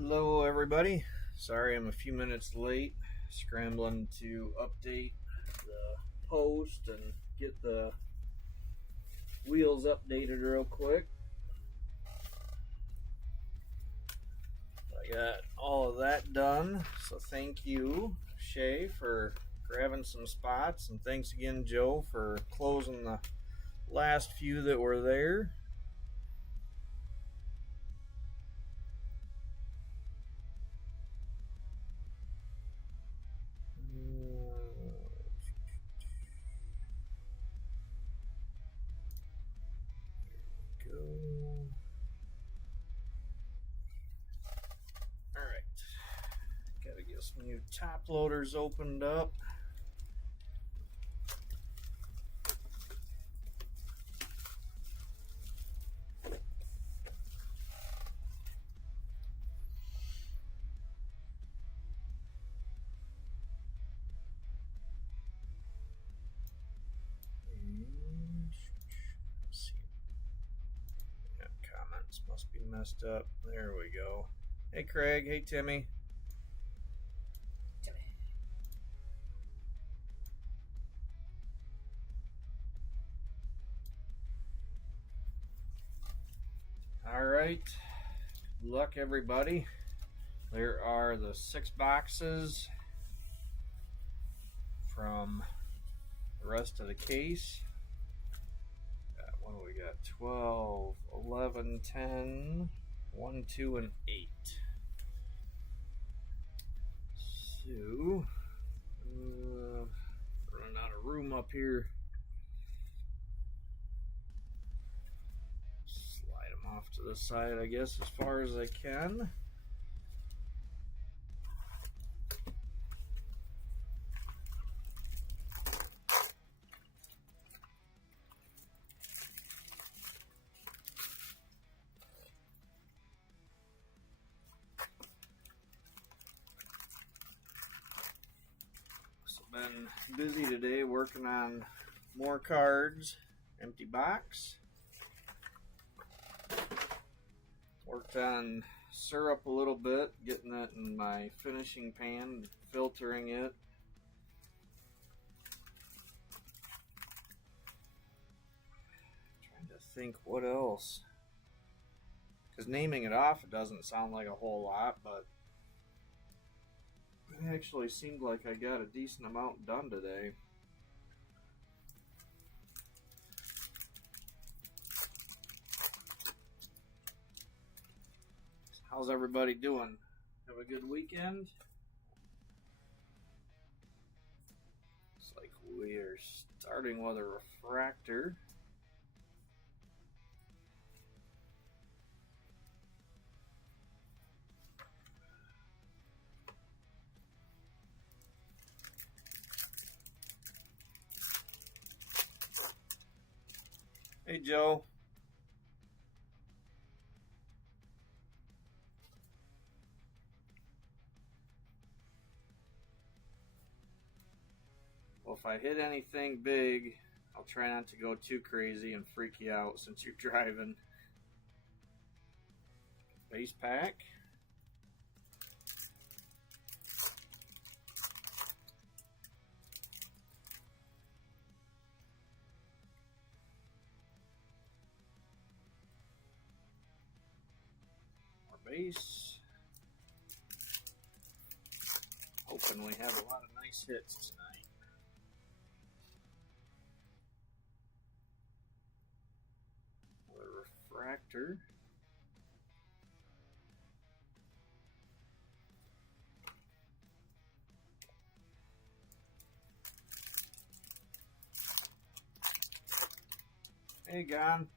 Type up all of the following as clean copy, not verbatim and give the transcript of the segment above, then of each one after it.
Hello everybody, sorry I'm a few minutes late, scrambling to update the post and get the wheels updated real quick. I got all of that done, so thank you Shay for grabbing some spots, and thanks again Joe for closing the last few that were there. Go. Alright, gotta get some new top loaders opened up. Comments must be messed up. There we go. Hey Craig, hey Timmy. Alright, good luck everybody. There are the 6 boxes from the rest of the case. What do we got? 12, 11, 10, 1, 2, and 8. So, running out of room up here. Slide them off to the side, I guess, as far as I can. Been busy today working on more cards. Empty box. Worked on syrup a little bit, getting that in my finishing pan, filtering it. Trying to think what else. Because naming it off, it doesn't sound like a whole lot, but it actually seemed like I got a decent amount done today. How's everybody doing? Have a good weekend? Looks like we are starting with a refractor. Hey, Joe. Well, if I hit anything big, I'll try not to go too crazy and freak you out since you're driving. Base pack. Base. Hoping we have a lot of nice hits tonight. Another refractor. Hey, Gon.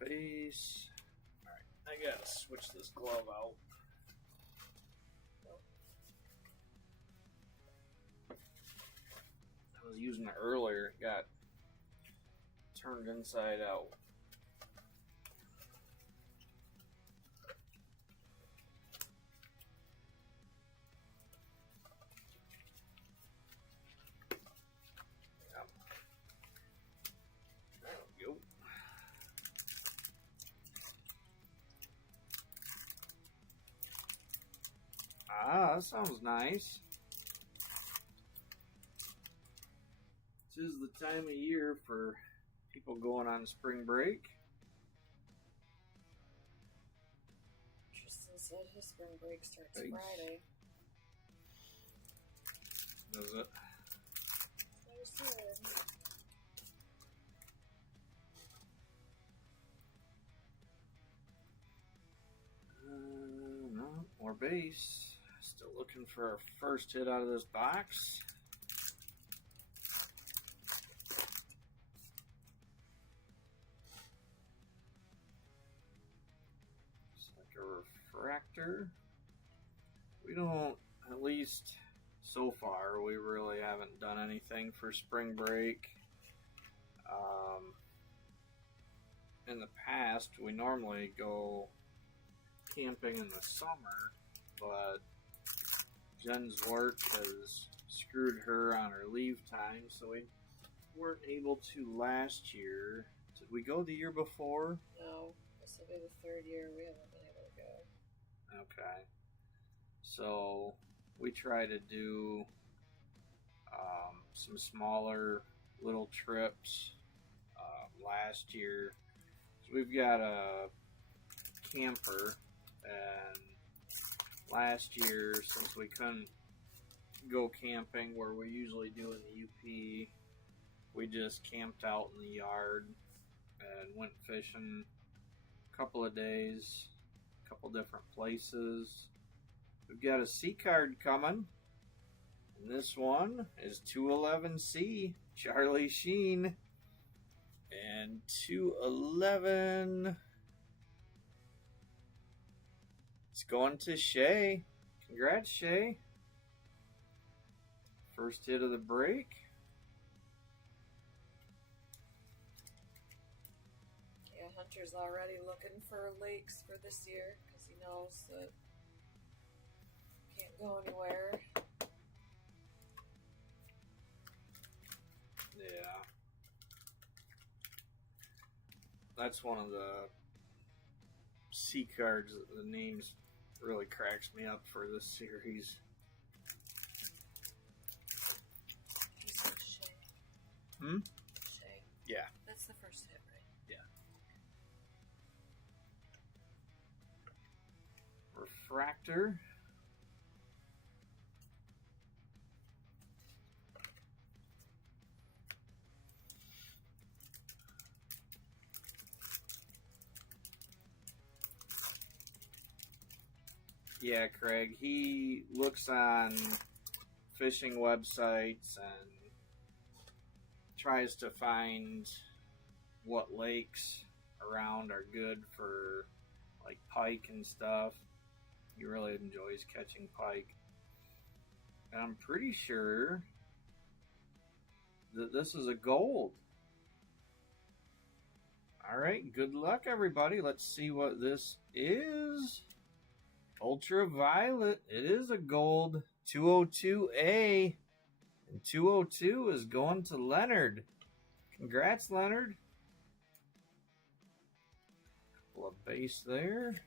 Base. Alright, I gotta switch this glove out. I was using it earlier, it got turned inside out. that sounds nice. This is the time of year for people going on spring break. Tristan said his spring break starts Friday. Does it? So said. No, more base. Still looking for our first hit out of this box. It's like a refractor. We don't, at least so far, we really haven't done anything for spring break. In the past, we normally go camping in the summer, but Jen's work has screwed her on her leave time, so we weren't able to last year. Did we go the year before? No, this will be the third year we haven't been able to go. Okay. So we try to do some smaller little trips. Last year, so we've got a camper, and last year, since we couldn't go camping where we usually do in the UP, we just camped out in the yard and went fishing a couple of days, a couple different places. We've got a C card coming, and this one is 211C, Charlie Sheen, and 211. It's going to Shay. Congrats, Shay. First hit of the break. Yeah, Hunter's already looking for lakes for this year because he knows that can't go anywhere. Yeah. That's one of the C cards that the names really cracks me up for this series. You said Shay. Hmm? Shay. Yeah. That's the first hit, right? Yeah. Refractor. Yeah, Craig, he looks on fishing websites and tries to find what lakes around are good for like pike and stuff. He really enjoys catching pike. And I'm pretty sure that this is a gold. Alright, good luck everybody. Let's see what this is. Ultraviolet. It is a gold. 202A. And 202 is going to Leonard. Congrats, Leonard. Couple of base there.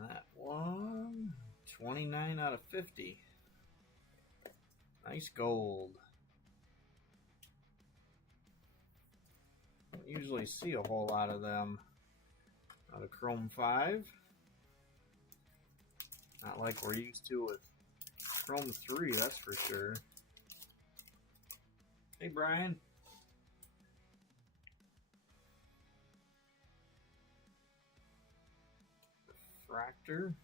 That one. 29 out of 50. Nice gold. Don't usually see a whole lot of them out of Chrome 5. Not like we're used to with Chrome 3, that's for sure. Hey, Brian. Refractor.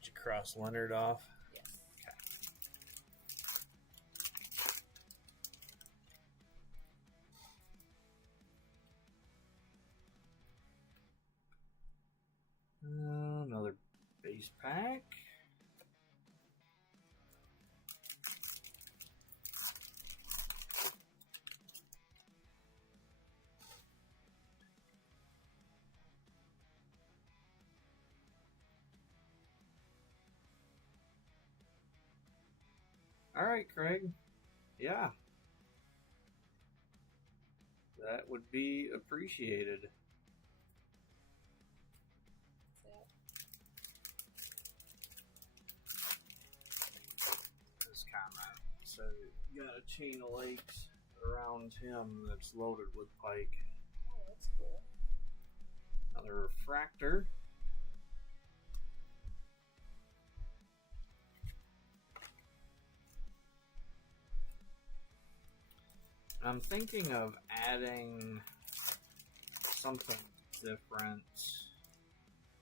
Did you cross Leonard off? Yes. Another base pack. All right, Craig. yeah, that would be appreciated. Yep. This comment said you got a chain of lakes around him that's loaded with pike. Oh, that's cool. Another refractor. I'm thinking of adding something different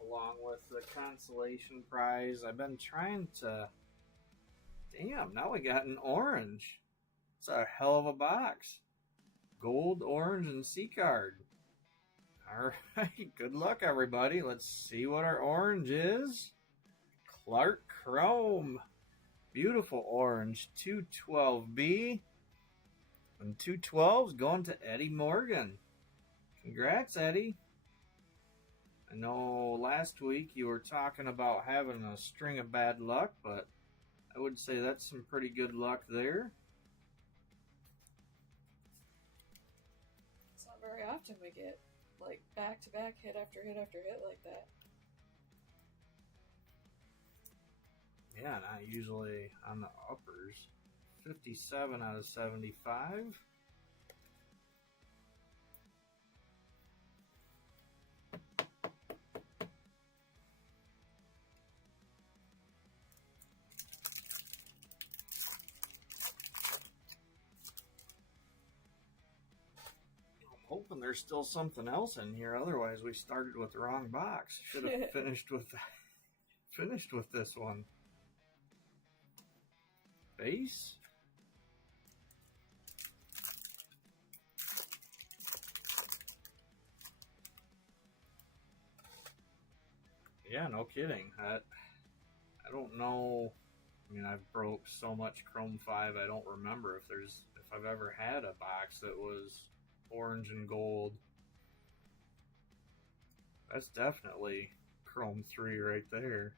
along with the consolation prize. I've been trying to. Damn, now we got an orange. It's a hell of a box. Gold, orange, and C card. Alright, good luck, everybody. Let's see what our orange is. Kellers's Chrome. Beautiful orange. 212B. And 212's going to Eddie Morgan. Congrats, Eddie. I know last week you were talking about having a string of bad luck, but I would say that's some pretty good luck there. It's not very often we get like back-to-back hit after hit after hit like that. Yeah, not usually on the uppers. 57 out of 75. Hoping there's still something else in here. Otherwise, we started with the wrong box. Should have finished with this one. Base. Yeah, no kidding. I don't know. I mean, I've broke so much Chrome 5. I don't remember if I've ever had a box that was orange and gold. That's definitely Chrome 3 right there.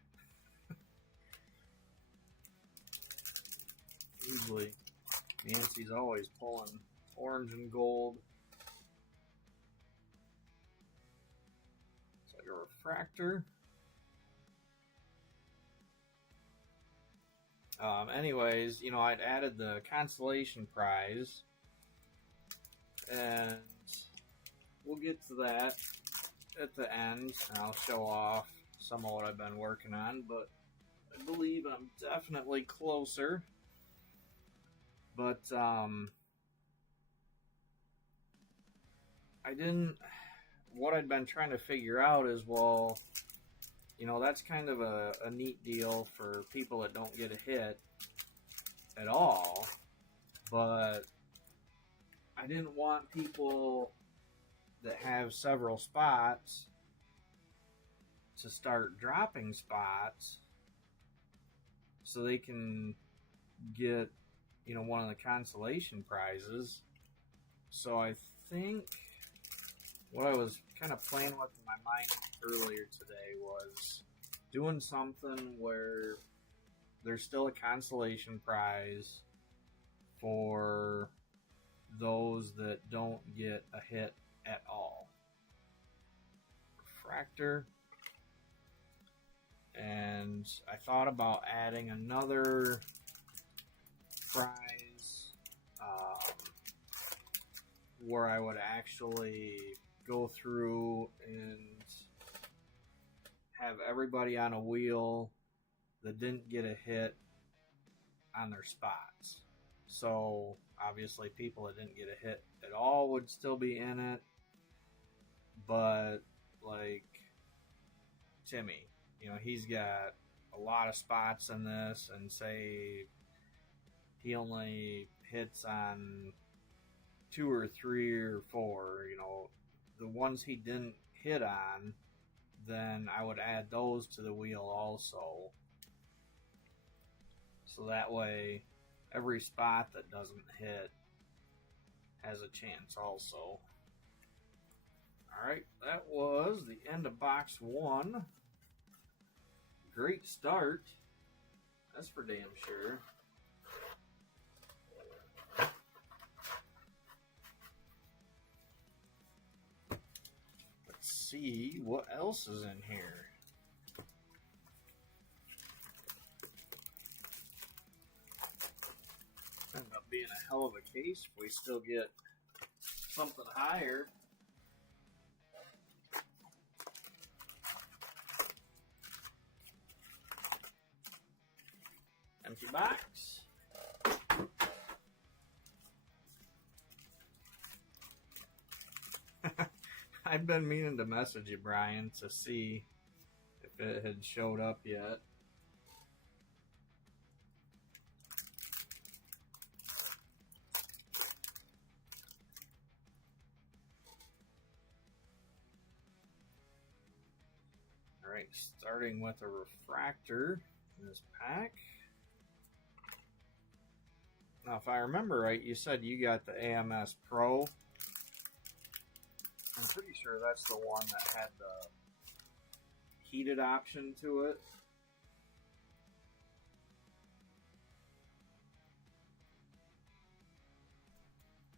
Usually, Nancy's always pulling orange and gold. It's like a refractor. Anyways, you know, I'd added the consolation prize, and we'll get to that at the end, and I'll show off some of what I've been working on, but I believe I'm definitely closer. But, what I'd been trying to figure out is, well, you know, that's kind of a neat deal for people that don't get a hit at all, but I didn't want people that have several spots to start dropping spots so they can get, you know, one of the consolation prizes. So I think what I was kind of playing with in my mind earlier today was doing something where there's still a consolation prize for those that don't get a hit at all. Refractor. And I thought about adding another prize where I would actually go through and have everybody on a wheel that didn't get a hit on their spots. So obviously people that didn't get a hit at all would still be in it, but like Timmy, you know, he's got a lot of spots in this, and say he only hits on 2 or 3 or 4, you know, the ones he didn't hit on, then I would add those to the wheel also. So that way, every spot that doesn't hit has a chance also. Alright, that was the end of box 1. Great start. That's for damn sure. let's see what else is in here. End up being a hell of a case if we still get something higher. Empty box. I've been meaning to message you, Brian, to see if it had showed up yet. Alright, starting with a refractor in this pack. Now, if I remember right, you said you got the AMS Pro. I'm pretty sure that's the one that had the heated option to it.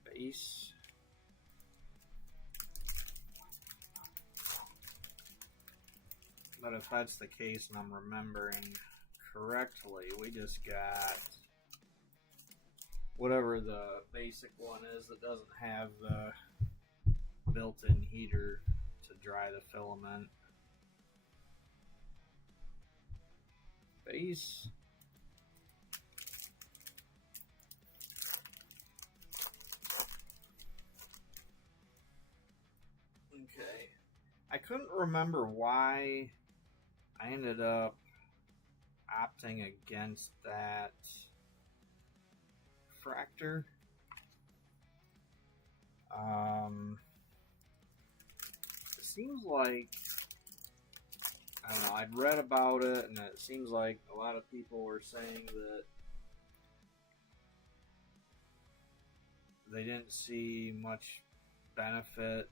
Base. But if that's the case and I'm remembering correctly, we just got whatever the basic one is that doesn't have the built-in heater to dry the filament. Base. Okay. I couldn't remember why I ended up opting against that refractor. It seems like, I don't know, I'd read about it and it seems like a lot of people were saying that they didn't see much benefit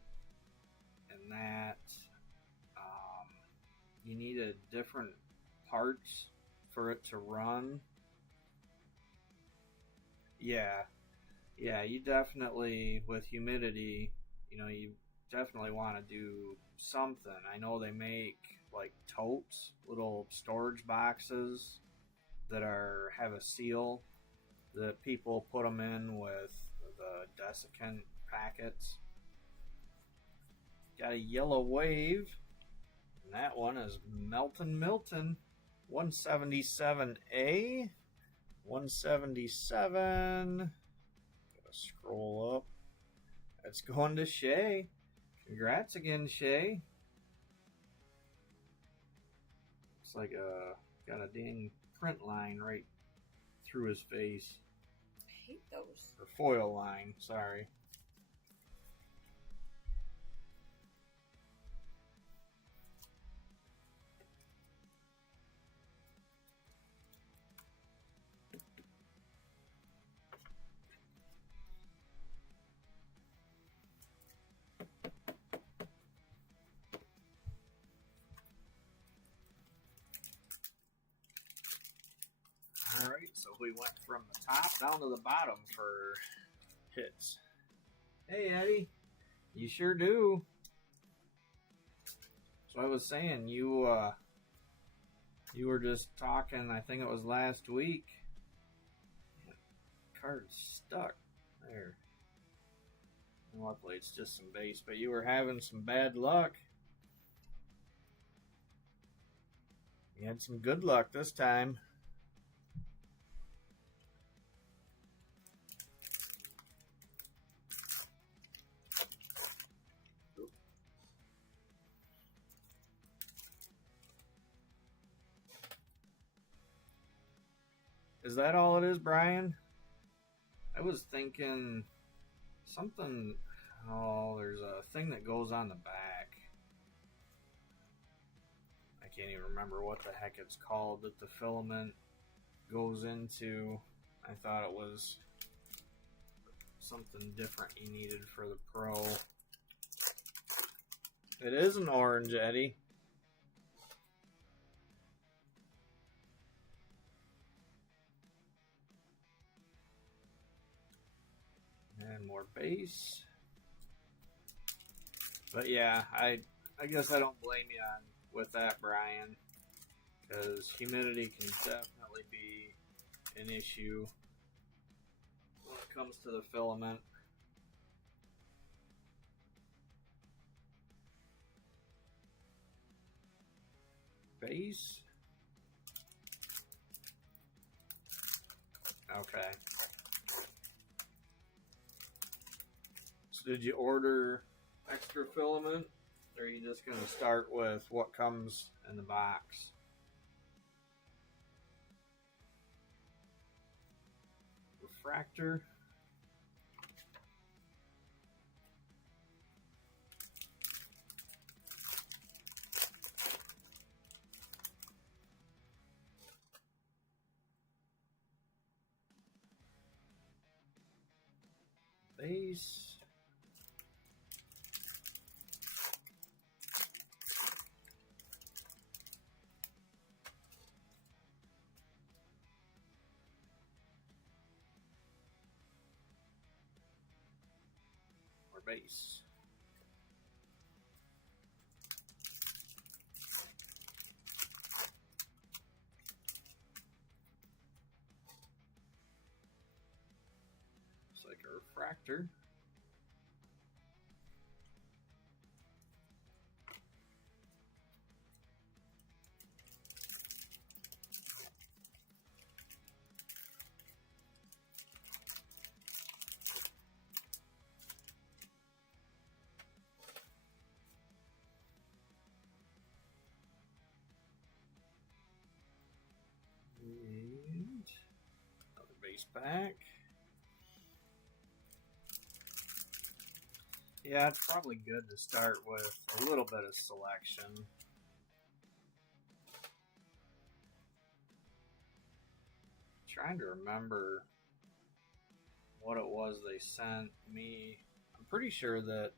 in that. You needed different parts for it to run. Yeah, you definitely, with humidity, you definitely want to do something. I know they make like totes, little storage boxes that have a seal that people put them in with the desiccant packets. Got a yellow wave, and that one is Milton 177A. 177. Gotta scroll up. That's going to Shay. Congrats again, Shay. It's like got a dang print line right through his face. I hate those. Or foil line, sorry. Alright, so we went from the top down to the bottom for hits. Hey, Eddie. You sure do. So I was saying, you were just talking, I think it was last week. Card's stuck. There. And luckily it's just some base, but you were having some bad luck. You had some good luck this time. Is that all it is, Brian? I was thinking something. Oh, there's a thing that goes on the back. I can't even remember what the heck it's called that the filament goes into. I thought it was something different you needed for the Pro. It is an orange, Eddie. And more base. But yeah, I guess I don't blame you on with that, Brian, because humidity can definitely be an issue when it comes to the filament. Base? Okay. So did you order extra filament, or are you just going to start with what comes in the box? Refractor. Base. Or base. Looks like a refractor. And another base pack. Yeah, it's probably good to start with a little bit of selection. Trying to remember what it was they sent me. I'm pretty sure that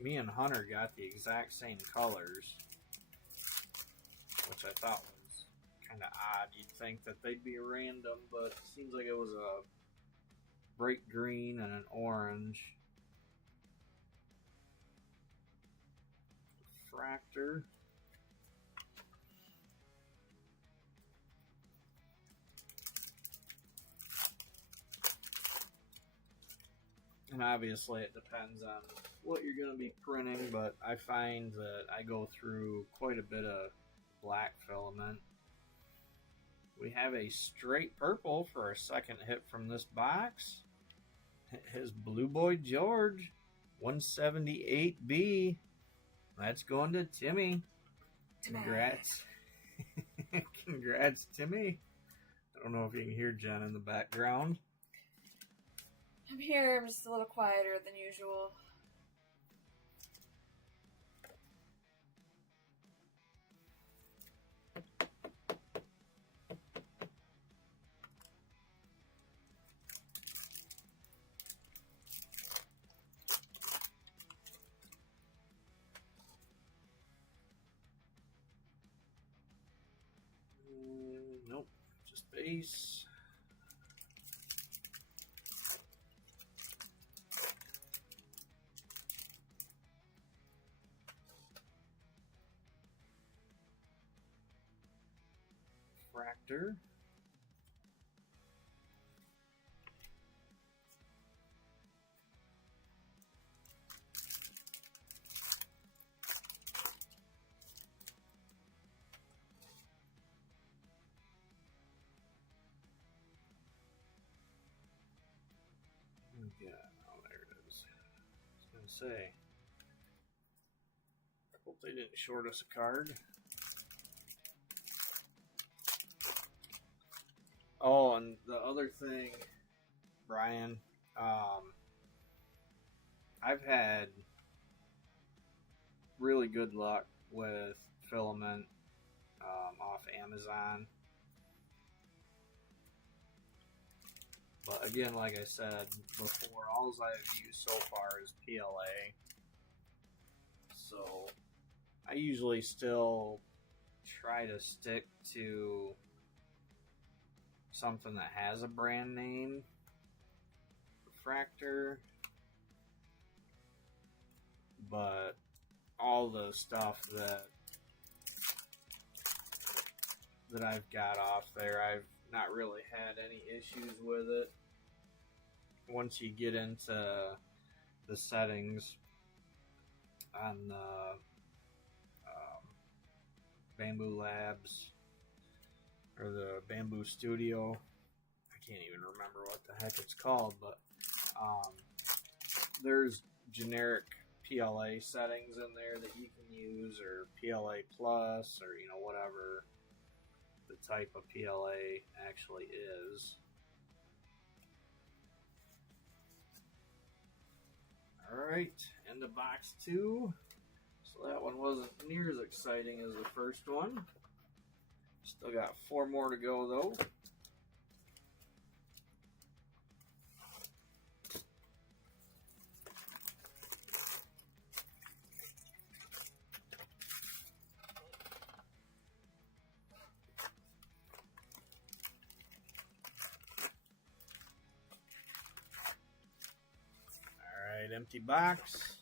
me and Hunter got the exact same colors, which I thought was kind of odd. You'd think that they'd be random, but it seems like it was a bright green and an orange. Refractor. And obviously it depends on what you're going to be printing, but I find that I go through quite a bit of black filament. We have a straight purple for our second hit from this box. His Blue Boy George, 178B. That's going to Timmy. Congrats. Congrats, Timmy. I don't know if you can hear Jen in the background. I'm here, I'm just a little quieter than usual. Nope, just base. Refractor. Yeah, oh, there it is. I was gonna say, I hope they didn't short us a card. Oh, and the other thing, Brian, I've had really good luck with filament off Amazon. But again, like I said before, all I've used so far is PLA. So I usually still try to stick to something that has a brand name. Refractor. But all all the stuff that I've got off there, I've not really had any issues with it. Once you get into the settings on the Bamboo Labs or the Bamboo Studio, I can't even remember what the heck it's called, but there's generic PLA settings in there that you can use, or PLA Plus, or whatever the type of PLA actually is. Alright, into box 2. So that one wasn't near as exciting as the first one. Still got 4 more to go though. Alright, empty box.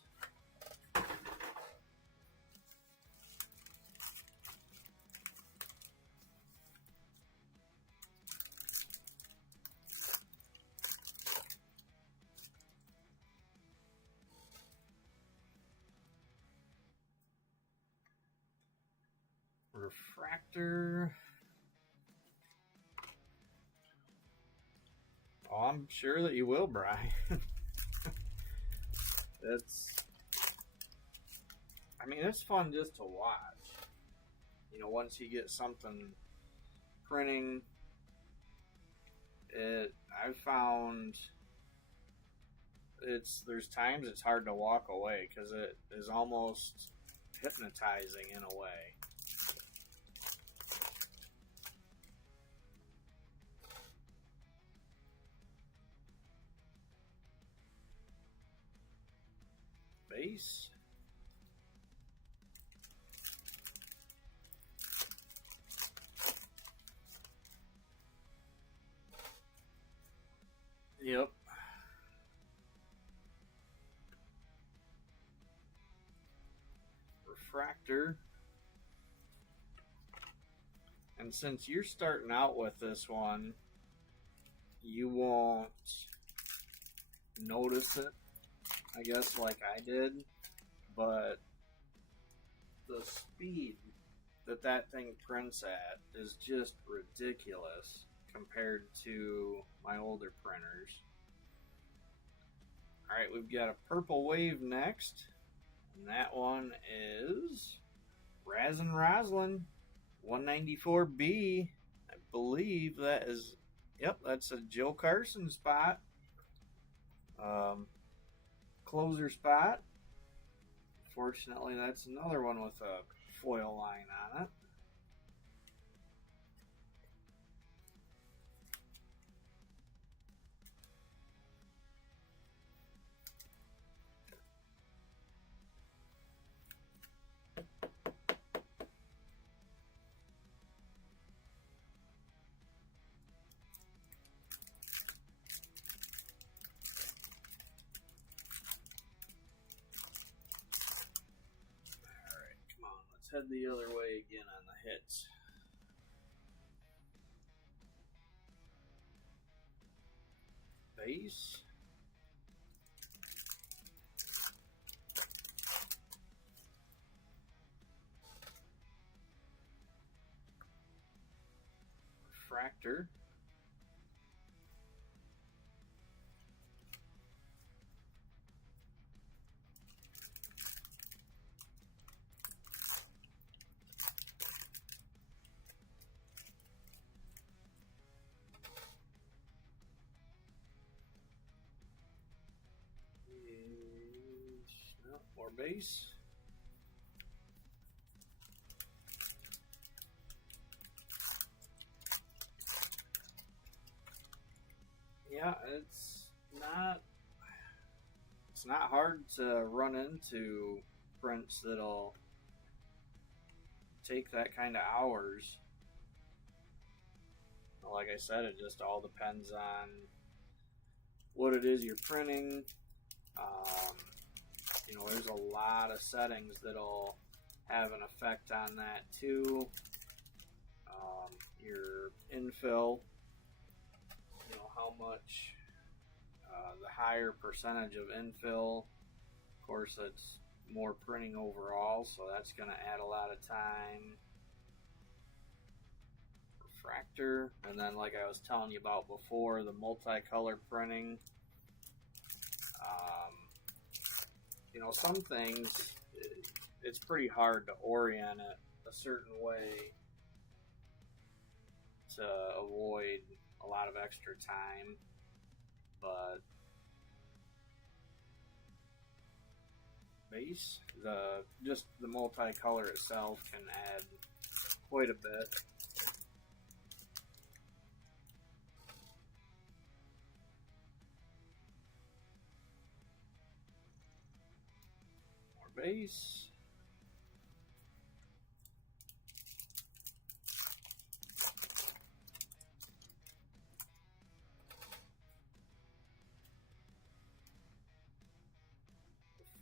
Refractor. Oh, I'm sure that you will, Brian. It's fun just to watch. Once you get something printing, I've found there's times it's hard to walk away because it is almost hypnotizing in a way. Base. Yep. Refractor. And since you're starting out with this one, you won't notice it, I guess, like I did, but the speed that thing prints at is just ridiculous compared to my older printers. Alright, we've got a purple wave next, and that one is Razzin' Roslin 194B. I believe that is, yep, that's a Joe Carson spot. Closer spot. Fortunately, that's another one with a foil line on it. Head the other way again on the hits. Base. Refractor. More base. Yeah, it's not hard to run into prints that'll take that kind of hours. Like I said, it just all depends on what it is you're printing, you know, there's a lot of settings that'll have an effect on that too. Your infill, you know, how much, the higher percentage of infill, of course, it's more printing overall, so that's going to add a lot of time. Refractor, and then like I was telling you about before, the multicolor printing. You know, some things, it's pretty hard to orient it a certain way to avoid a lot of extra time, but base, just the multicolor itself can add quite a bit. More base.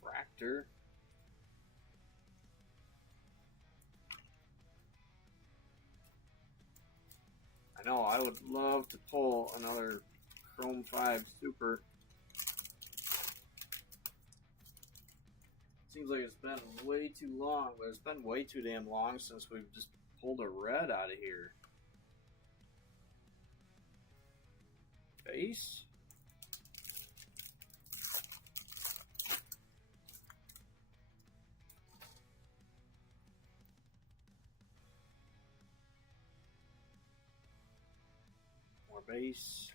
Refractor. I know, I would love to pull another Chrome 5 Super. Seems like it's been way too long, but it's been way too damn long since we've just pulled a red out of here. Base. More base.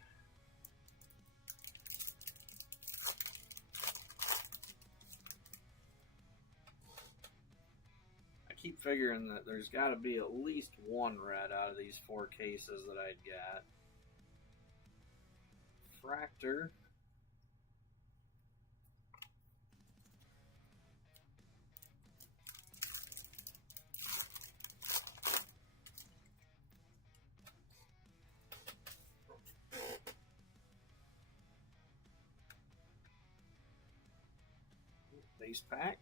I keep figuring that there's got to be at least one red out of these 4 cases that I'd get. Fractor. Base pack.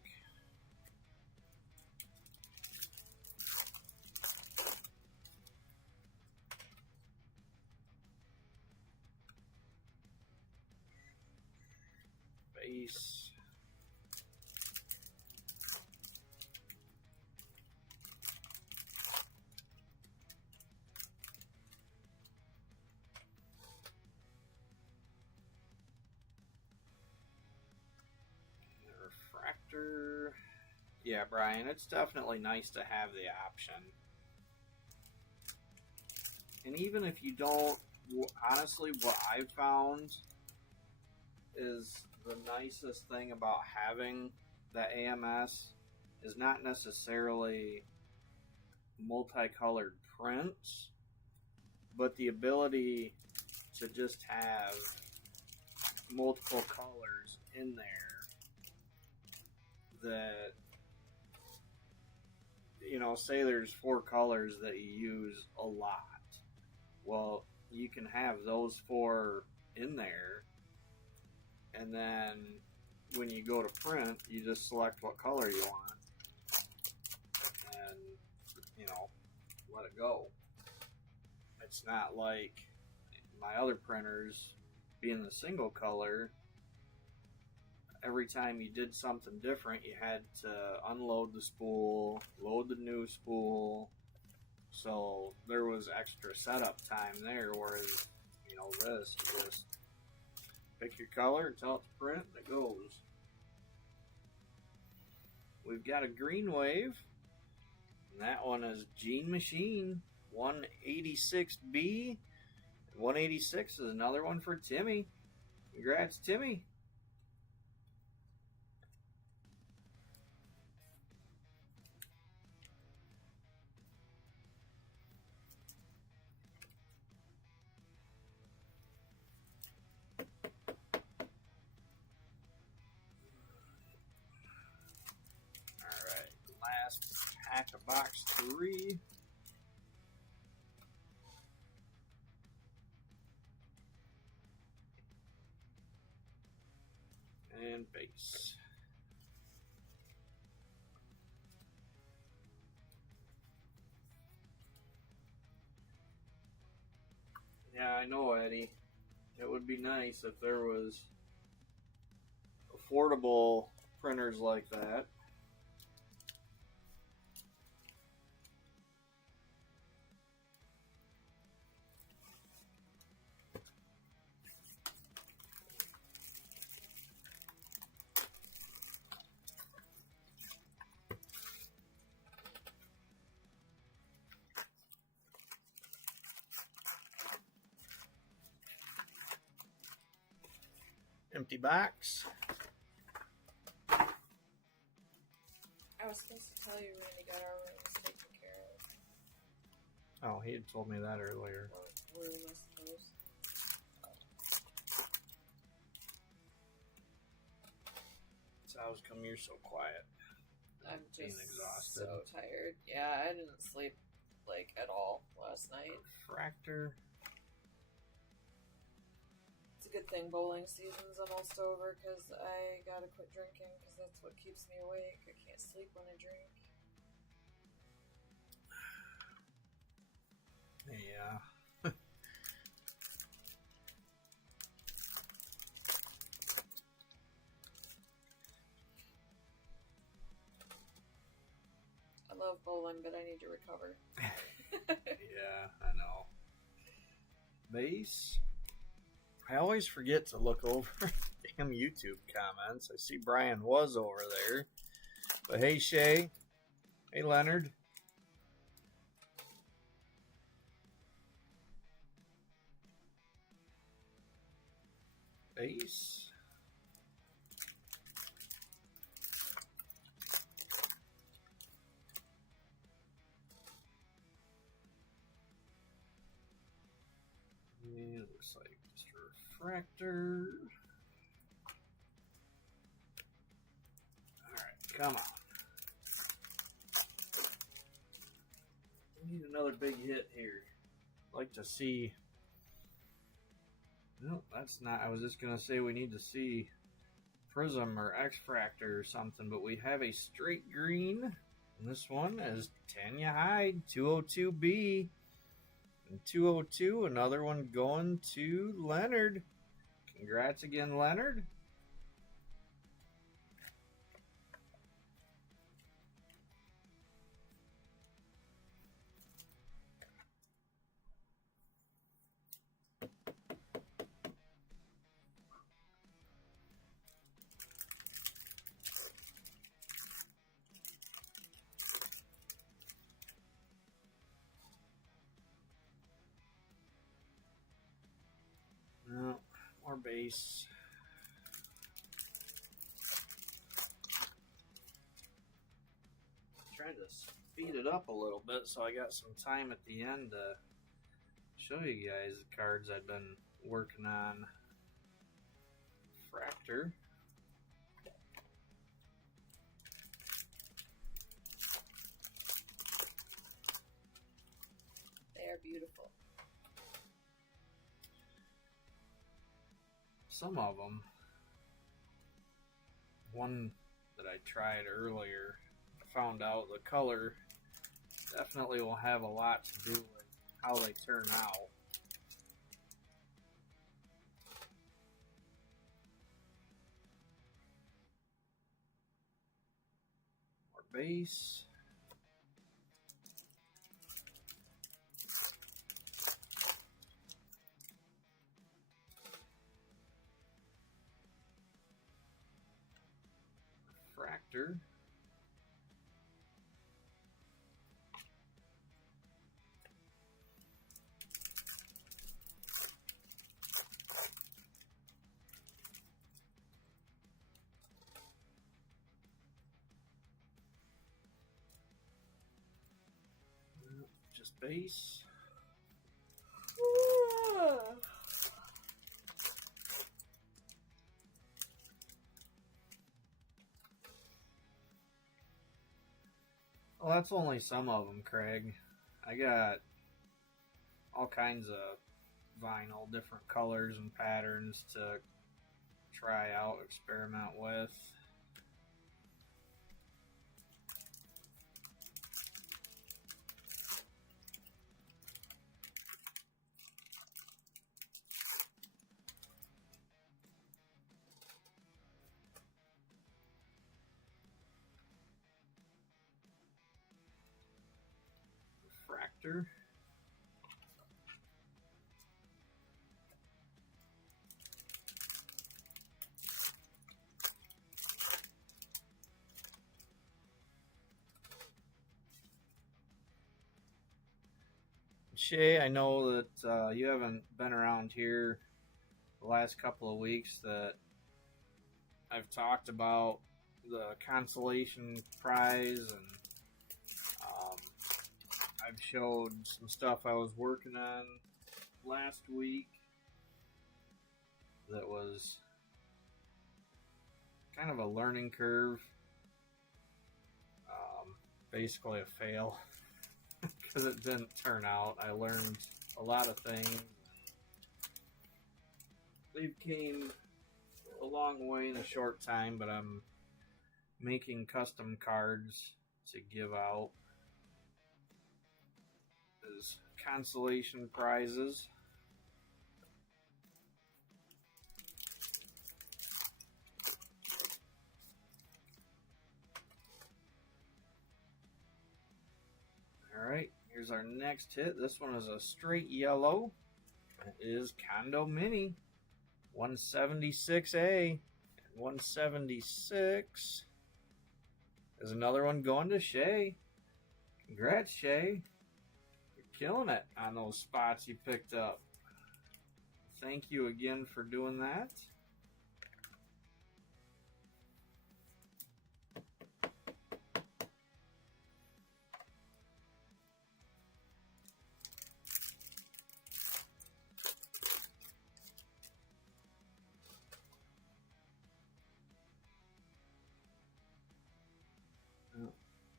Base. Refractor. Yeah, Brian, it's definitely nice to have the option. And even if you don't, honestly, what I've found is the nicest thing about having the AMS is not necessarily multicolored prints, but the ability to just have multiple colors in there that, you know, say there's 4 colors that you use a lot. Well, you can have those 4 in there, and then when you go to print, you just select what color you want and, you know, let it go. It's not like my other printers being the single color. Every time you did something different, you had to unload the spool, load the new spool, so there was extra setup time there, whereas, you know, this, you just pick your color and tell it to print, and it goes. We've got a green wave, and that one is Gene Machine 186B. 186 is another one for Timmy. Congrats, Timmy. Alright, last pack of box 3. And base. Yeah, I know, Eddie. It would be nice if there was affordable printers like that. Empty box. I was supposed to tell you when we got our rooms taken care of. Oh, he had told me that earlier. Or room, I suppose. So how's come you're so quiet? I'm Being just exhausted. so tired. Yeah, I didn't sleep like at all last night. Refractor. It's a good thing bowling season's almost over because I gotta quit drinking because that's what keeps me awake. I can't sleep when I drink. Yeah. I love bowling, but I need to recover. Yeah, I know. Base. I always forget to look over damn YouTube comments. I see Brian was over there. But hey, Shay. Hey, Leonard. Base. And it looks like just a refractor. Alright, come on. We need another big hit here. I'd like to see. No, that's not. I was just going to say we need to see Prism or X-Fractor or something, but we have a straight green. And this one is Tanya Hyde, 202B. And 202, another one going to Leonard. Congrats again, Leonard. No, more base. Trying to speed it up a little bit so I got some time at the end to show you guys the cards I've been working on. Fractor. They are beautiful. Some of them. One that I tried earlier, found out the color definitely will have a lot to do with how they turn out. More base. Refractor. Just base. Well, that's only some of them, Craig. I got all kinds of vinyl, different colors and patterns to try out, experiment with. refractor. Shay, I know that you haven't been around here the last couple of weeks, that I've talked about the consolation prize, and I've showed some stuff I was working on last week that was kind of a learning curve, basically a fail because it didn't turn out. I learned a lot of things. We've came a long way in a short time, but I'm making custom cards to give out as consolation prizes. Alright, here's our next hit. This one is a straight yellow. It is Condo Mini 176A. And 176 is another one going to Shay. Congrats, Shay. You're killing it on those spots you picked up. Thank you again for doing that.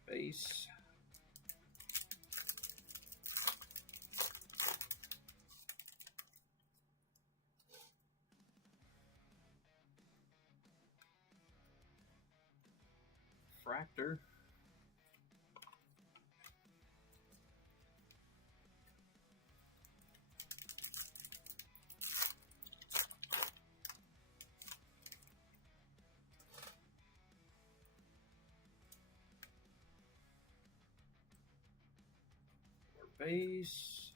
Base. Fractor. Base.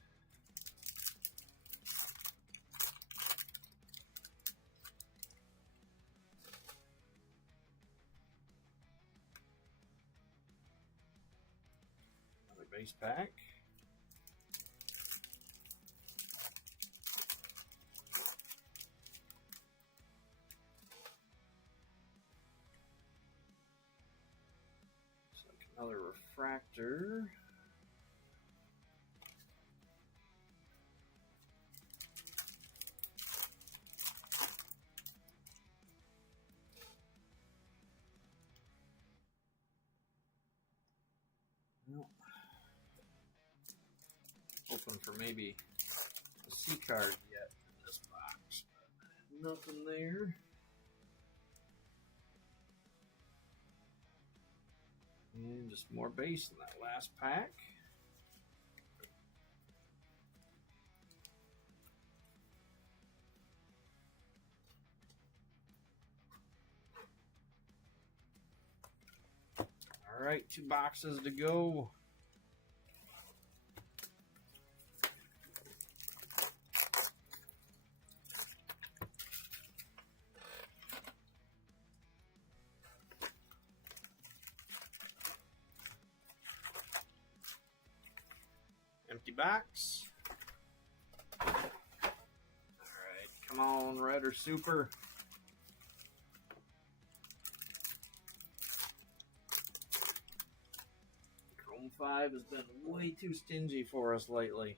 Another base pack. Looks like another refractor. Nope. Hoping for maybe a C card yet in this box, but nothing there. And just more base in that last pack. All right, 2 boxes to go. Empty box. All right, come on, red or super. Chrome 5 has been way too stingy for us lately.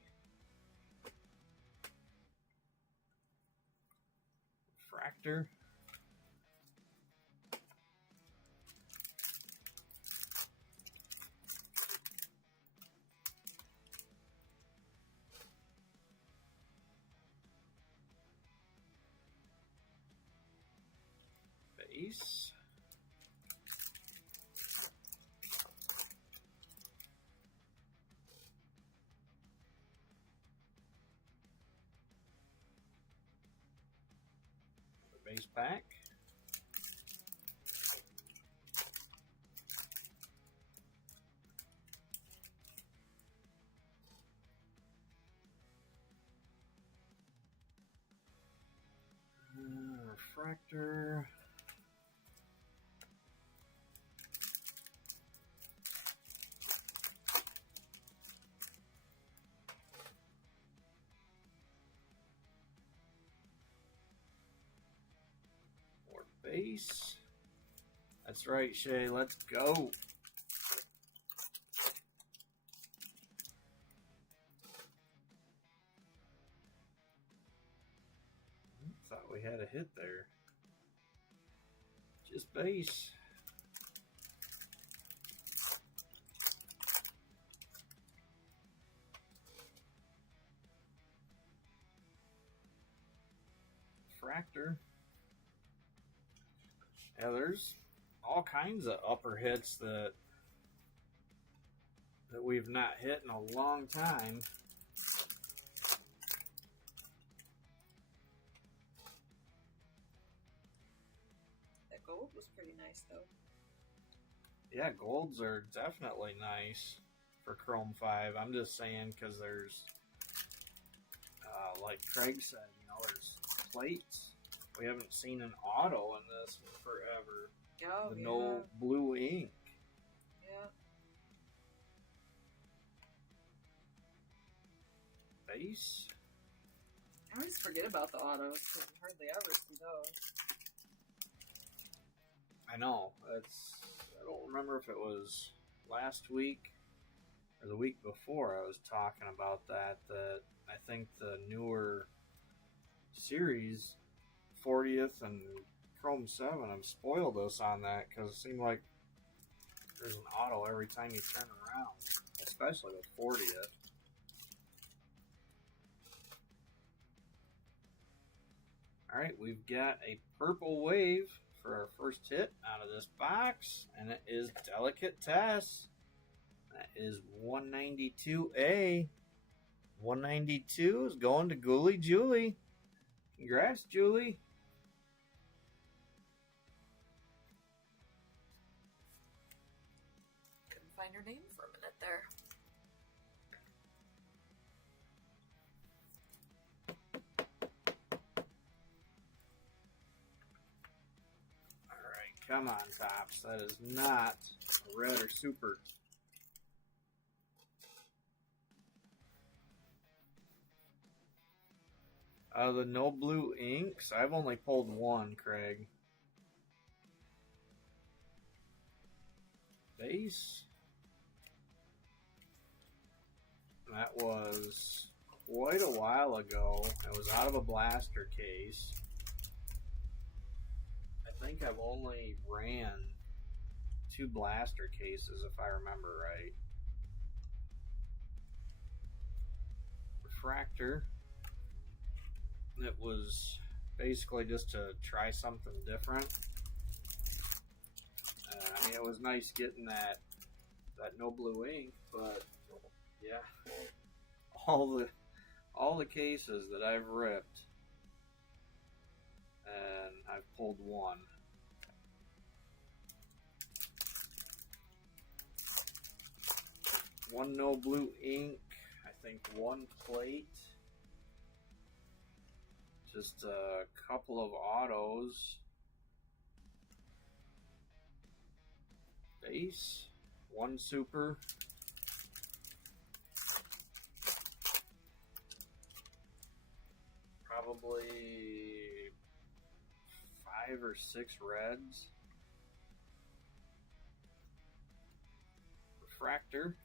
Fractor. Base. Base pack. Refractor. More base. That's right, Shay. Let's go. Thought we had a hit there. Just base. Refractor. Yeah, there's all kinds of upper hits that we've not hit in a long time. That gold was pretty nice, though. Yeah, golds are definitely nice for Chrome 5. I'm just saying because there's, like Craig said, there's plates. We haven't seen an auto in this in forever. Oh, yeah. No blue ink. Yeah. Base. I always forget about the autos because I hardly ever see those. I know. I don't remember if it was last week or the week before I was talking about that I think the newer series 40th and Chrome 7 have spoiled us on that because it seemed like there's an auto every time you turn around, especially with 40th. Alright, we've got a purple wave for our first hit out of this box, and it is Delicate Tess. That is 192A. 192 is going to Ghoulie Julie. Congrats, Julie. Couldn't find her name for a minute there. Alright, come on, Tops. That is not red or super. Out of the no blue inks, I've only pulled one, Craig. Base. That was quite a while ago. It was out of a blaster case. I think I've only ran 2 blaster cases, if I remember right. Refractor. It was basically just to try something different. I mean, it was nice getting that no blue ink, but yeah, all the cases that I've ripped, and I've pulled one. One no blue ink, I think 1 plate. Just a couple of autos. Base. 1 super. Probably 5 or 6 reds. Refractor.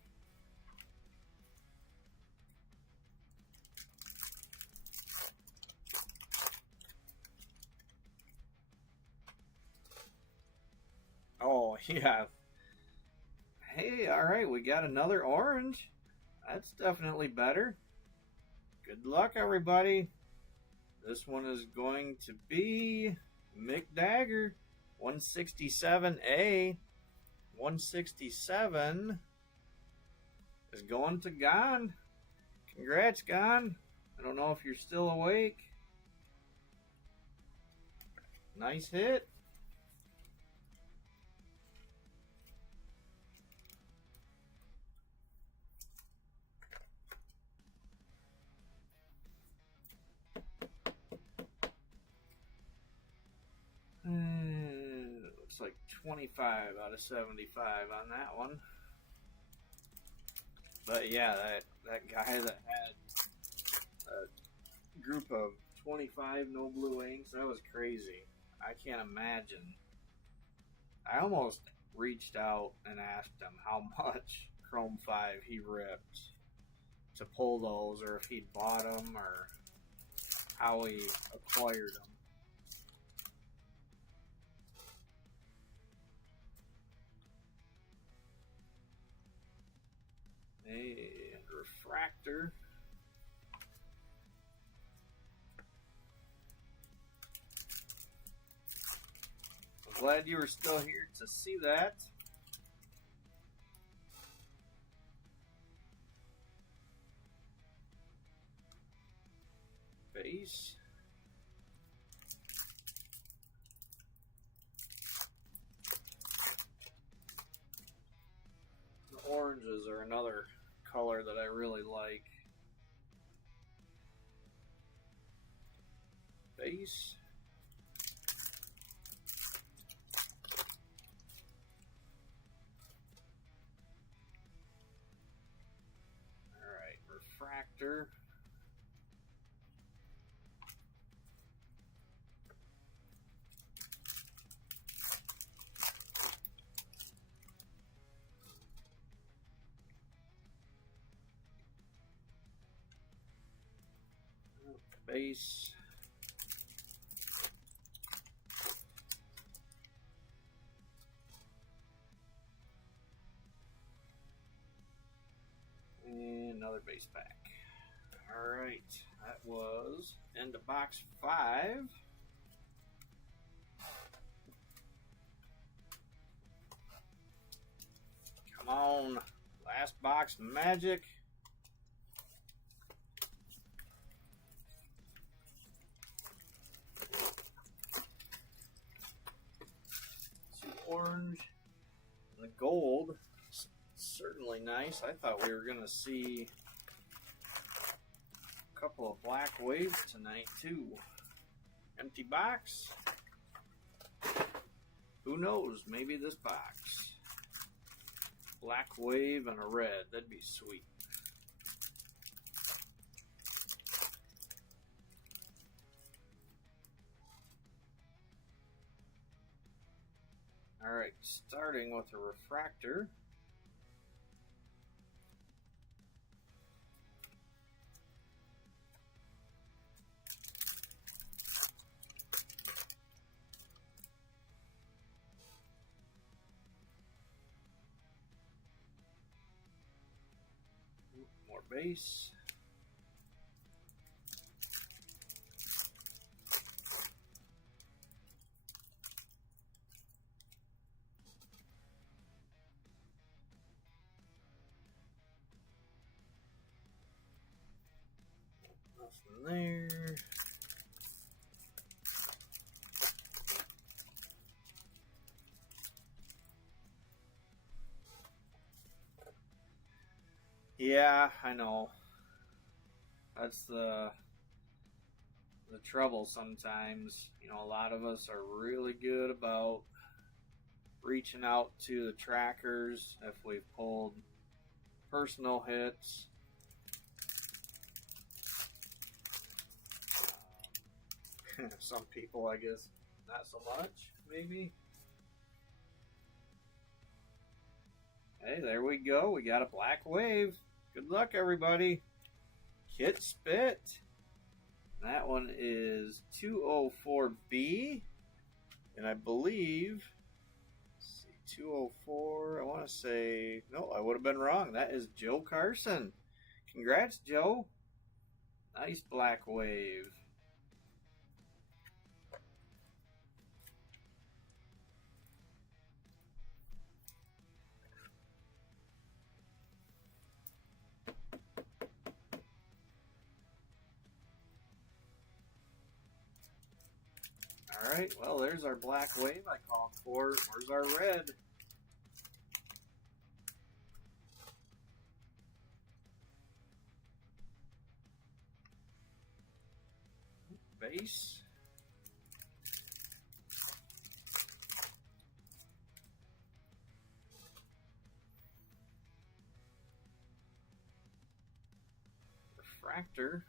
Oh, yeah. Hey, alright, we got another orange. That's definitely better. Good luck, everybody. This one is going to be Mick Dagger, 167A. 167 is going to Gon. Congrats, Gon. I don't know if you're still awake. Nice hit. Looks like 25 out of 75 on that one. But yeah, that guy that had a group of 25 no blue inks, that was crazy. I can't imagine. I almost reached out and asked him how much Chrome 5 he ripped to pull those, or if he'd bought them, or how he acquired them. And refractor. I'm glad you were still here to see that. Base. The oranges are another color that I really like. Base. Alright, refractor. Base. And another base pack. Alright, that was end of box 5. Come on, last box magic. Orange and the gold, certainly nice. I thought we were going to see a couple of black waves tonight too. Empty box. Who knows? Maybe this box. Black wave and a red. That'd be sweet. Alright, starting with a refractor. More base. Nothing there. Yeah, I know. That's the trouble sometimes. You know, a lot of us are really good about reaching out to the trackers if we've pulled personal hits. Some people, I guess, not so much, maybe. Hey, there we go. We got a black wave. Good luck, everybody. Kit Spit. That one is 204B. And I believe, let's see, 204, I want to say, no, I would have been wrong. That is Joe Carson. Congrats, Joe. Nice black wave. Alright, well, there's our black wave I called for. Where's our red? Base. refractor.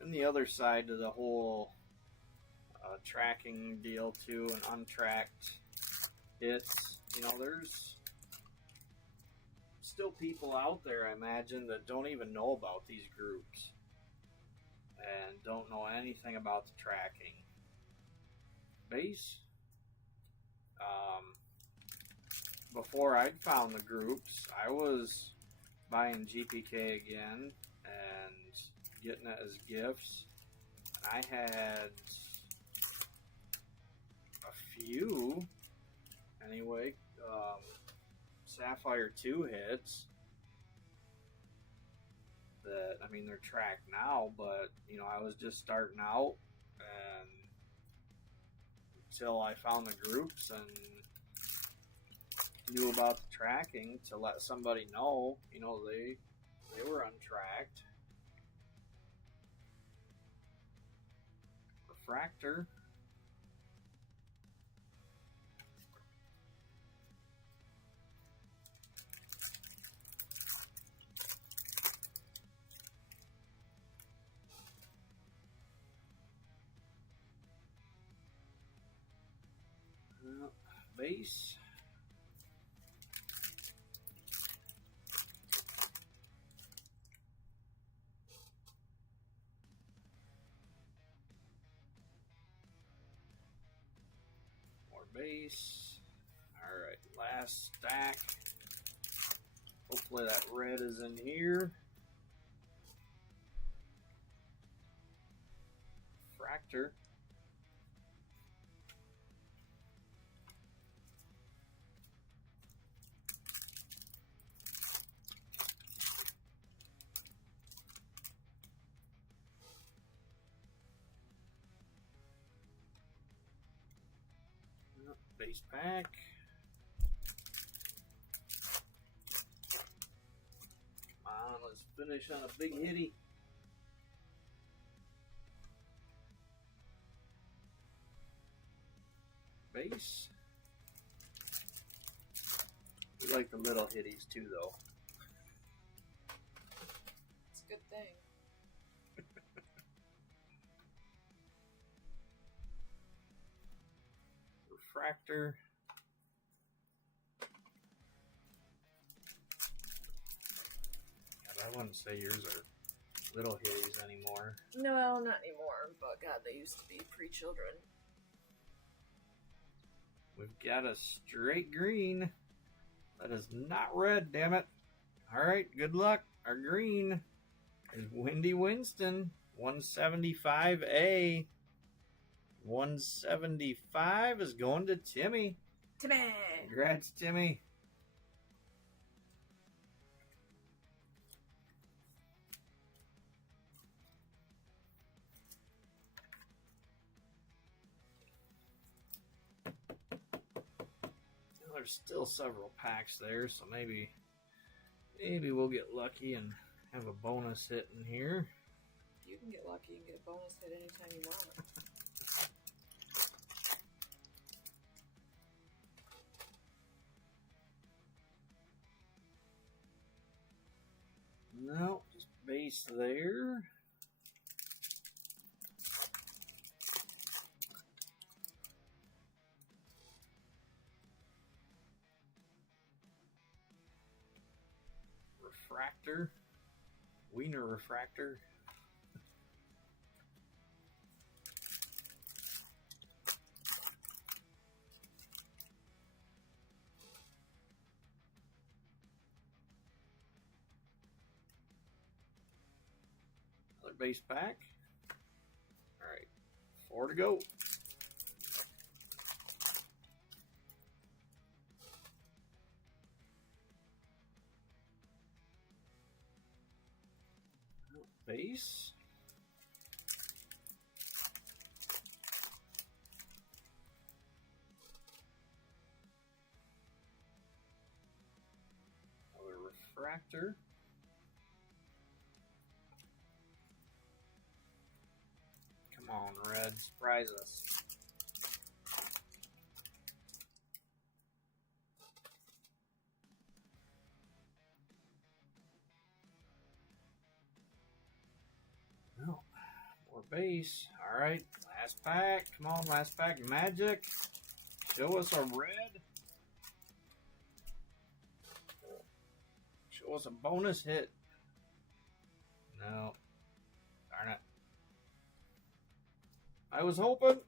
And the other side to the whole tracking deal too, and untracked hits. You know, there's still people out there, I imagine, that don't even know about these groups and don't know anything about the tracking. Base. Before I'd found the groups, I was buying GPK again and getting it as gifts. I had a few, anyway, Sapphire 2 hits that, I mean, they're tracked now, but, you know, I was just starting out, and until I found the groups and knew about the tracking to let somebody know, you know, they were untracked. Refractor. Base. More base. Alright, last stack. Hopefully that red is in here. Refractor. Base pack. Come on, let's finish on a big hitty. Base. We like the little hitties too, though. It's a good thing. Refractor. God, I wouldn't say yours are little hitties anymore. No, not anymore, but God, they used to be pre-children. We've got a straight green. That is not red, damn it. Alright, good luck. Our green is Windy Winston. 175A. 175 is going to Timmy. Timmy! Congrats, Timmy. There's still several packs there, so maybe we'll get lucky and have a bonus hit in here. You can get lucky and get a bonus hit anytime you want. No, just base there. Refractor. Wiener refractor. Another base pack. Alright, 4 to go. Base. Another refractor. Come on, red, surprise us. base. All right, last pack. Come on, last pack. Magic. Show us a red. Show us a bonus hit. No. Darn it. I was hoping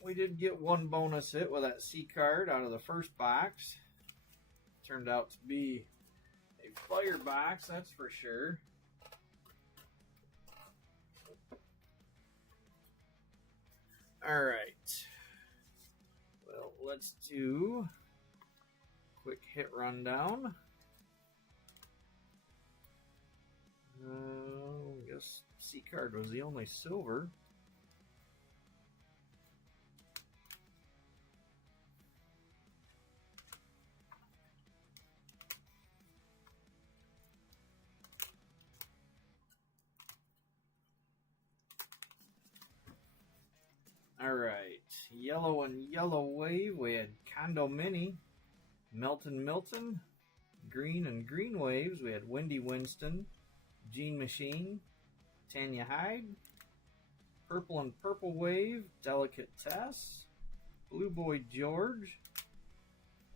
we did get one bonus hit with that C card out of the first box. Turned out to be a fire box, that's for sure. All right. Well, let's do a quick hit rundown. I guess C card was the only silver. All right, yellow and yellow wave. We had Condo Mini, Milton, green and green waves. We had Wendy Winston, Gene Machine, Tanya Hyde, purple and purple wave, Delicate Tess, Blue Boy George,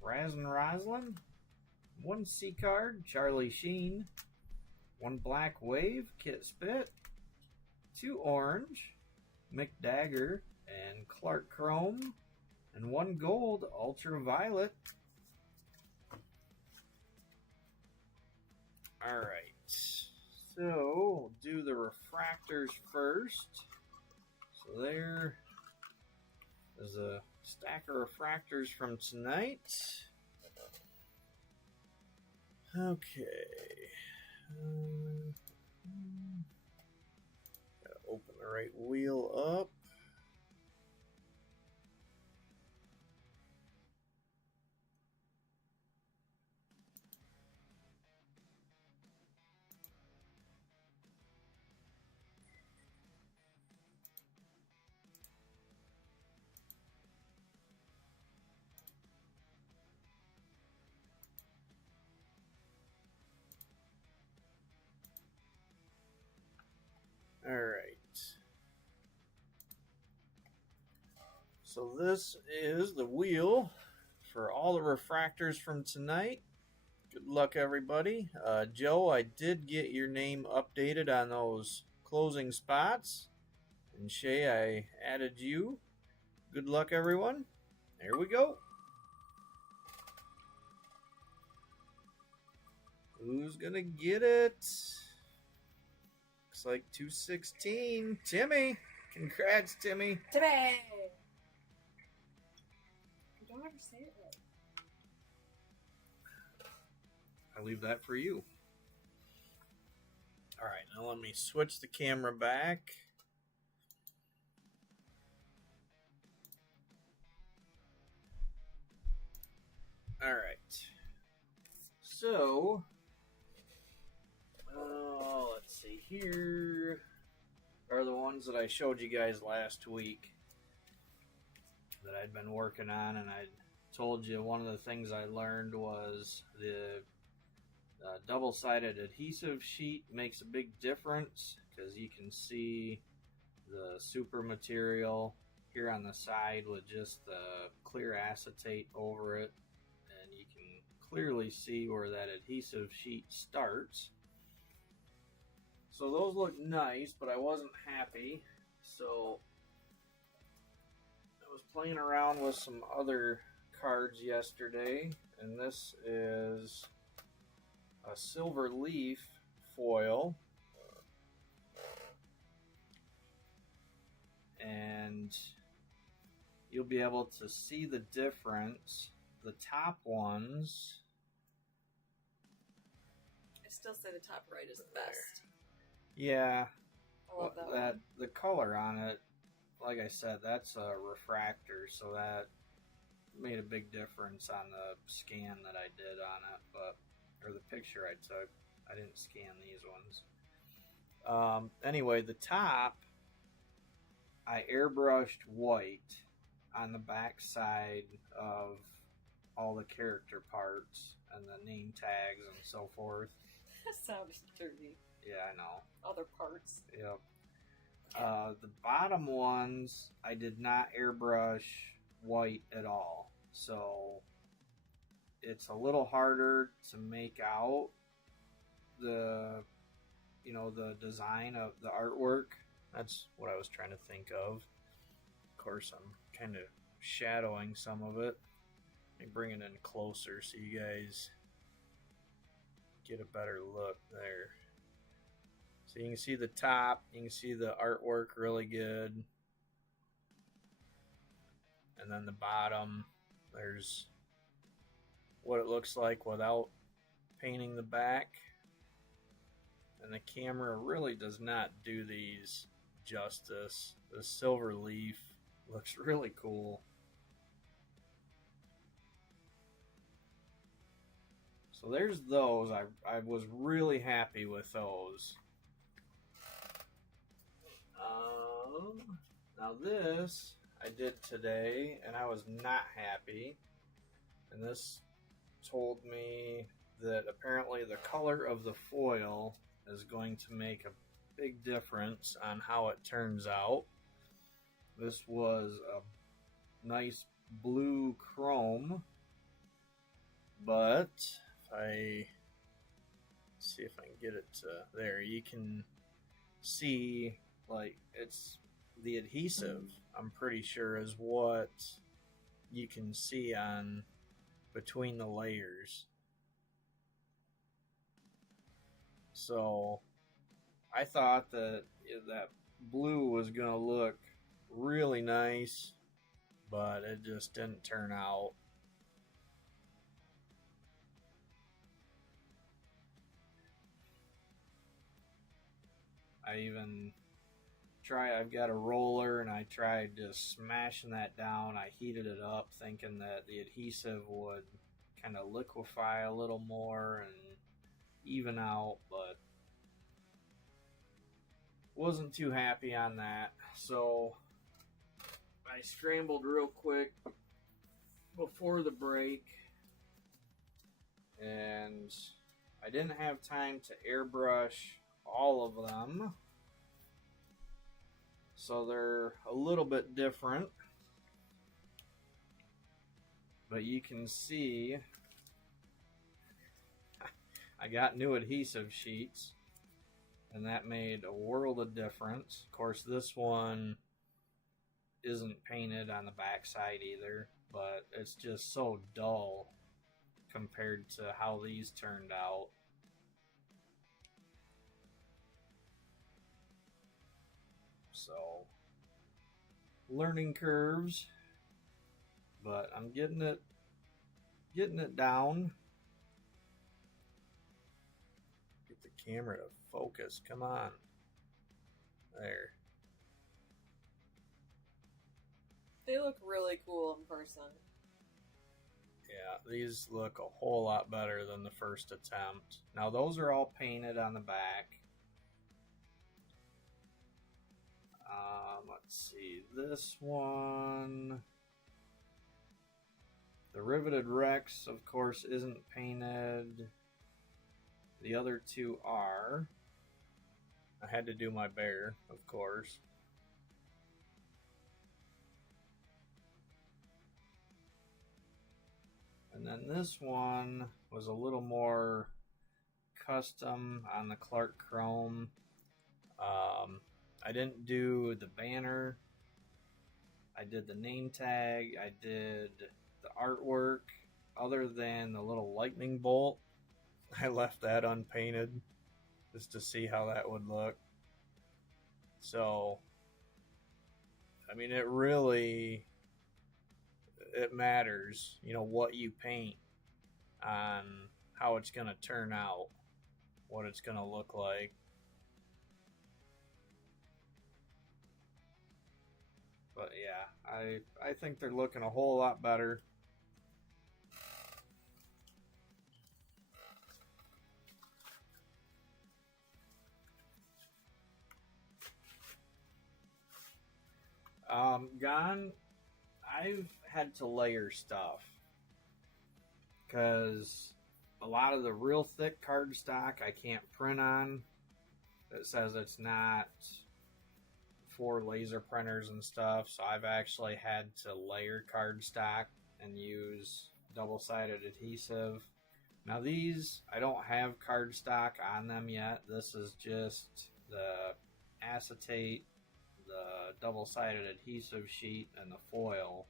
Raz and Roslyn, one C card, Charlie Sheen, one black wave, Kit Spit, two orange, Mick Dagger and Clark Chrome, and one gold, Ultraviolet. All right, so we'll do the refractors first. So there is a stack of refractors from tonight. Okay. Gotta open the right wheel up. All right. So this is the wheel for all the refractors from tonight. Good luck, everybody. Joe, I did get your name updated on those closing spots. And Shay, I added you. Good luck, everyone. There we go. Who's going to get it? Looks like 216. Timmy. Congrats, Timmy. Timmy! I don't ever say it right. I'll leave that for you. All right, now let me switch the camera back. All right. So, let's see. Here are the ones that I showed you guys last week that I'd been working on, and I told you one of the things I learned was the double-sided adhesive sheet makes a big difference because you can see the super material here on the side with just the clear acetate over it, and you can clearly see where that adhesive sheet starts. So those look nice, but I wasn't happy, so I was playing around with some other cards yesterday, and this is a silver leaf foil, and you'll be able to see the difference. The top ones, I still say the top right is the best. yeah, I love that one. the color on it, like I said, that's a refractor, so that made a big difference on the scan that I did on it, or the picture I took. I didn't scan these ones. Anyway, the top, I airbrushed white on the back side of all the character parts and the name tags and so forth. That sounds dirty. Yeah, I know. Other parts. Yep. The bottom ones, I did not airbrush white at all. So it's a little harder to make out the, the design of the artwork. That's what I was trying to think of. Of course, I'm kind of shadowing some of it. Let me bring it in closer so you guys get a better look there. So you can see the top, you can see the artwork really good. And then the bottom, there's what it looks like without painting the back. And the camera really does not do these justice. The silver leaf looks really cool. So there's those. I was really happy with those. Now this I did today, and I was not happy. And this told me that apparently the color of the foil is going to make a big difference on how it turns out. This was a nice blue chrome, but if I see if I can get it to there, you can see like it's the adhesive, I'm pretty sure, is what you can see on between the layers. So I thought that blue was going to look really nice, but it just didn't turn out. I've got a roller, and I tried just smashing that down. I heated it up thinking that the adhesive would kind of liquefy a little more and even out, but wasn't too happy on that. So I scrambled real quick before the break, and I didn't have time to airbrush all of them. So they're a little bit different, but you can see I got new adhesive sheets, and that made a world of difference. Of course, this one isn't painted on the back side either, but it's just so dull compared to how these turned out. So, learning curves, but I'm getting it down. Get the camera to focus. Come on. There. They look really cool in person. Yeah, these look a whole lot better than the first attempt. Now those are all painted on the back. Let's see, this one, the Riveted Rex, of course, isn't painted. The other two are. I had to do my bear, of course. And then this one was a little more custom on the Clark Chrome. I didn't do the banner. I did the name tag. I did the artwork. Other than the little lightning bolt, I left that unpainted just to see how that would look. So, I mean, it matters, what you paint on how it's going to turn out, what it's going to look like. But yeah, I think they're looking a whole lot better. I've had to layer stuff because a lot of the real thick cardstock I can't print on. It says it's not 4 laser printers and stuff, so I've actually had to layer cardstock and use double-sided adhesive. Now these, I don't have cardstock on them yet. This is just the acetate, the double-sided adhesive sheet, and the foil.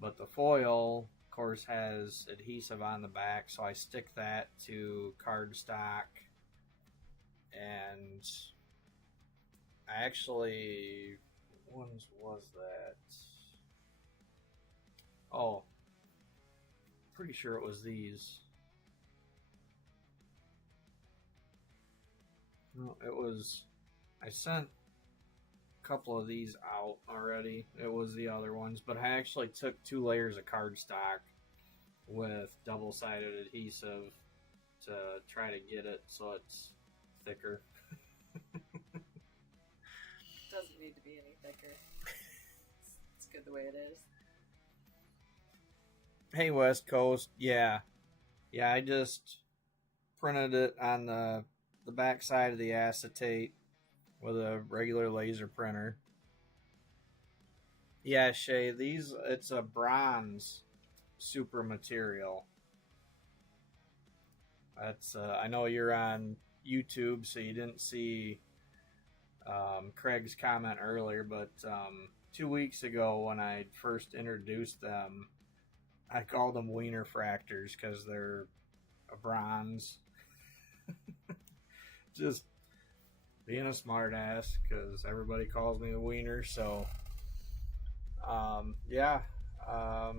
But the foil, of course, has adhesive on the back, so I stick that to cardstock. And I actually, what ones was that? Oh, pretty sure it was these. No, it was, I sent a couple of these out already. It was the other ones, but I actually took 2 layers of cardstock with double-sided adhesive to try to get it so it's thicker. Doesn't need to be any thicker. It's good the way it is. Hey, West Coast. Yeah, I just printed it on the back side of the acetate with a regular laser printer. Yeah, Shay, it's a bronze super material. That's I know you're on YouTube, so you didn't see Craig's comment earlier, but 2 weeks ago when I first introduced them, I called them wiener fractors because they're a bronze. Just being a smart ass because everybody calls me a wiener. So yeah, all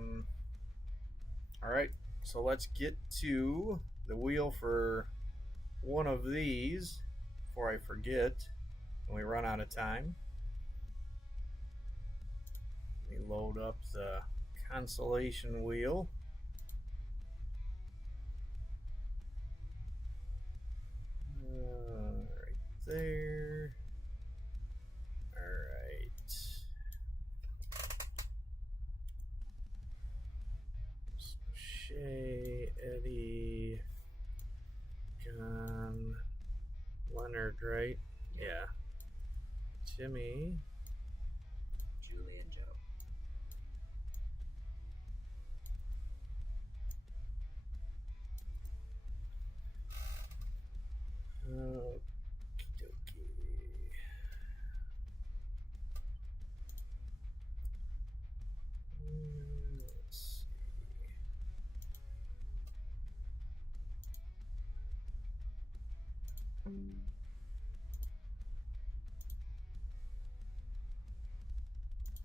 right, so let's get to the wheel for one of these before I forget when we run out of time. Let me load up the consolation wheel. Right there. Alright. Shay, Eddie, John, Leonard, right? Yeah. Jimmy, Julie, and Joe. Let's see.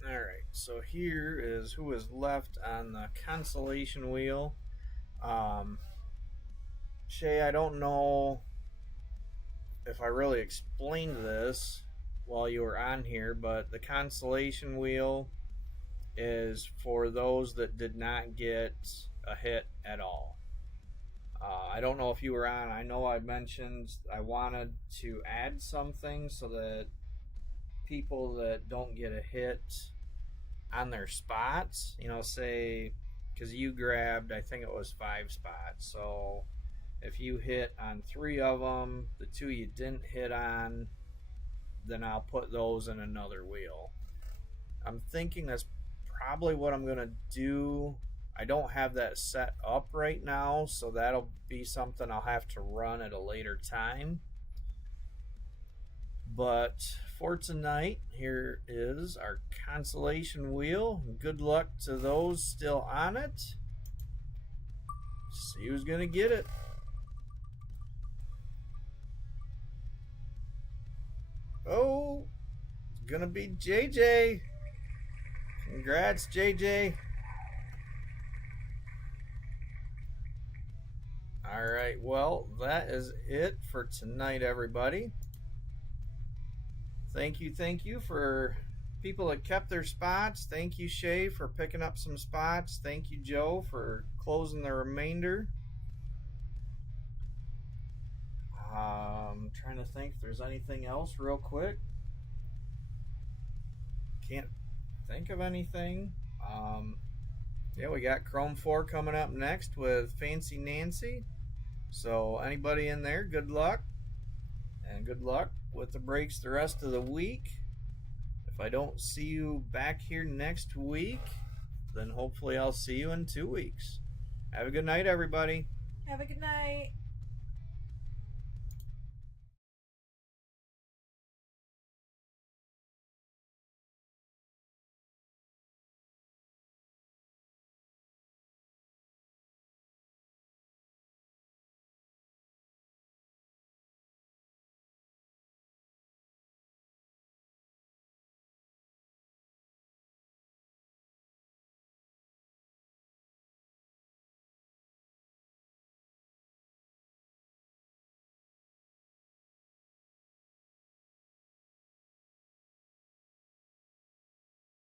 Alright, so here is who is left on the consolation wheel. Shay, I don't know if I really explained this while you were on here, but the consolation wheel is for those that did not get a hit at all. I don't know if you were on. I know I mentioned I wanted to add something so that people that don't get a hit on their spots, say, because you grabbed, I think it was 5 spots. So if you hit on 3 of them, the 2 you didn't hit on, then I'll put those in another wheel. I'm thinking that's probably what I'm going to do. I don't have that set up right now, so that'll be something I'll have to run at a later time. But for tonight, here is our consolation wheel. Good luck to those still on it. See who's going to get it. Oh, it's going to be JJ. Congrats, JJ. All right, well, that is it for tonight, everybody. Thank you for people that kept their spots. Thank you, Shay, for picking up some spots. Thank you, Joe, for closing the remainder. I'm trying to think if there's anything else real quick. Can't think of anything. Yeah, we got Chrome 4 coming up next with Fancy Nancy. So anybody in there, good luck. And good luck with the breaks the rest of the week. If I don't see you back here next week, then hopefully I'll see you in 2 weeks. Have a good night, everybody. Have a good night.